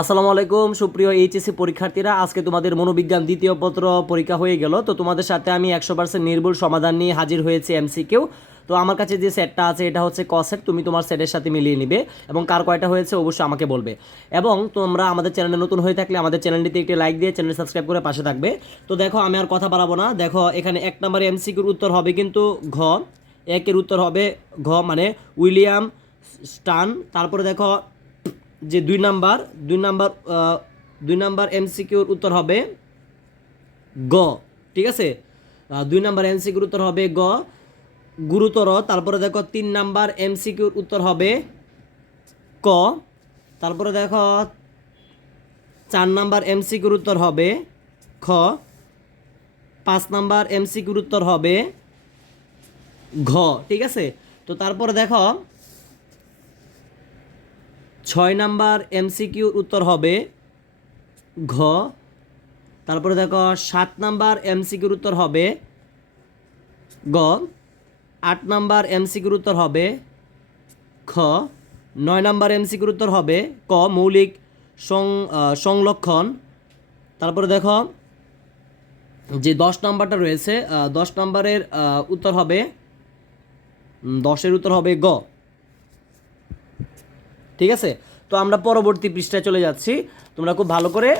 আসসালামু আলাইকুম সুপ্রিয় এইচএসসি পরীক্ষার্থীরা, আজকে তোমাদের মনোবিজ্ঞান দ্বিতীয় পত্র পরীক্ষা হয়ে গেল। তো তোমাদের সাথে আমি 100% নির্ভুল সমাধান নিয়ে হাজির হয়েছি এমসিকিউ। তো আমার কাছে যে সেটটা আছে এটা হচ্ছে ক সেট, তুমি তোমার সেটের সাথে মিলিয়ে নিবে এবং কার কয়টা হয়েছে অবশ্যই আমাকে বলবে। এবং তোমরা আমাদের চ্যানেলে নতুন হয়ে থাকলে আমাদের চ্যানেলটিতে একটি লাইক দিয়ে চ্যানেল সাবস্ক্রাইব করে পাশে থাকবে। তো দেখো, আমি আর কথা বাড়াবো না। দেখো, এখানে 1 নম্বর এমসিকিউর উত্তর হবে কিন্তু ঘ। একের উত্তর হবে ঘ, মানে উইলিয়াম স্টান। তারপরে দেখো যে দুই নাম্বার এমসিকিউর উত্তর হবে গ। ঠিক আছে, 2 নাম্বার এমসিকিউর উত্তর হবে গ, গুরুতর। তারপরে দেখো 3 নাম্বার এমসিকিউর উত্তর হবে ক। তারপরে দেখো 4 নাম্বার এমসিকিউর উত্তর হবে খ। 5 নাম্বার এমসিকিউর উত্তর হবে ঘ। ঠিক আছে, তো তারপরে দেখো 6 নাম্বার এমসিকিউর উত্তর হবে ঘ। তারপরে দেখো 7 নাম্বার এমসিকিউর উত্তর হবে গ। 8 নাম্বার এমসিকিউর উত্তর হবে খ। 9 নাম্বার এমসিকিউর উত্তর হবে ক, মৌলিক সংলক্ষণ। তারপরে দেখো যে 10 নাম্বারটা রয়েছে, 10 নাম্বারের উত্তর হবে 10-এর উত্তর হবে গ। ঠিক আছে, তো আমরা পরবর্তী পৃষ্ঠায় চলে যাচ্ছি। তোমরা খুব ভালো করে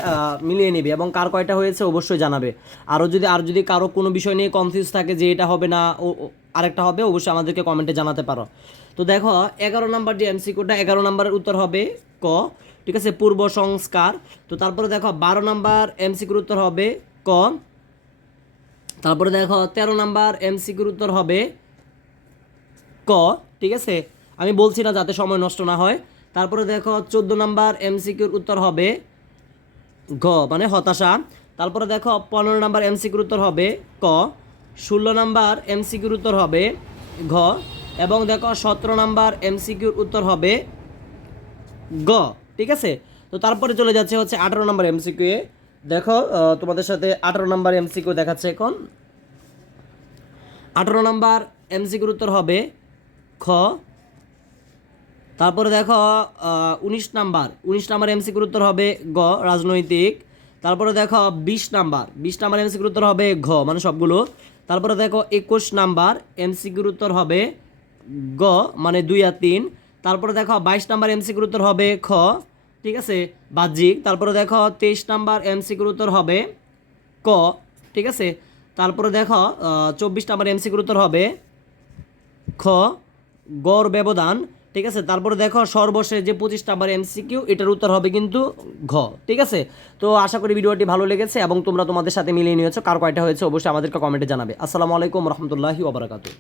মিলিয়ে নেবে এবং কার কয়টা হয়েছে অবশ্যই জানাবে। আর যদি কারো কোনো বিষয় নিয়ে কনফিউজ থাকে যে এটা হবে না আরেকটা হবে, অবশ্যই আমাদেরকে কমেন্টে জানাতে পারো। তো দেখো 11 নাম্বার যে এমসিকিউটা, 11 নাম্বারের উত্তর হবে ক। ঠিক আছে, পূর্ব সংস্কার। তো তারপরে দেখো 12 নাম্বার এমসিকিউর উত্তর হবে ক। তারপরে দেখো 13 নাম্বার এমসিকিউর উত্তর হবে ক। ঠিক আছে, আমি বলছি না যাতে সময় নষ্ট না হয়। তারপরে দেখো 14 নাম্বার এমসিকিউর উত্তর হবে ঘ, মানে হতাশা। তারপরে দেখো 15 নাম্বার এমসিকিউর উত্তর হবে ক। 16 নাম্বার এমসিকিউর উত্তর হবে ঘ। এবং দেখো 17 নাম্বার এমসিকিউর উত্তর হবে গ। ঠিক আছে, তো তারপরে চলে যাচ্ছে হচ্ছে 18 নাম্বার এমসিকিউ এ। দেখো তোমাদের সাথে 18 নাম্বার এমসিকিউ দেখাচ্ছে এখন। 18 নাম্বার এমসিকিউর উত্তর হবে খ। তারপরে দেখো 19 নাম্বার এমসিকিউর উত্তর হবে গ, রাজনৈতিক। তারপরে দেখো 20 নাম্বার এমসিকিউর উত্তর হবে ঘ, মানে সবগুলো। তারপরে দেখো 21 নাম্বার এমসিকিউর উত্তর হবে গ, মানে 2 আর 3। তারপরে দেখো 22 নাম্বার এমসিকিউর উত্তর হবে খ। ঠিক আছে, বাহ্যিক। তারপরে দেখো 23 নাম্বার এমসিকিউর উত্তর হবে ক। ঠিক আছে, তারপরে দেখো 24 নাম্বার এমসিকিউর উত্তর হবে খ, গড় ব্যবধান। ঠিক আছে, তারপরে দেখো সর্বশেষ যে 25 নাম্বার এমসিকিউ, এটার উত্তর হবে কিন্তু ঘ। ঠিক আছে, তো আশা করি ভিডিওটি ভালো লেগেছে এবং তোমরা তোমাদের সাথে মিলিয়ে নিয়েছো। কার কয়টা হয়েছে অবশ্যই আমাদেরকে কমেন্টে জানাবে। আসসালামু আলাইকুম রহমতুল্লাহি ওয়া বারাকাতুহু।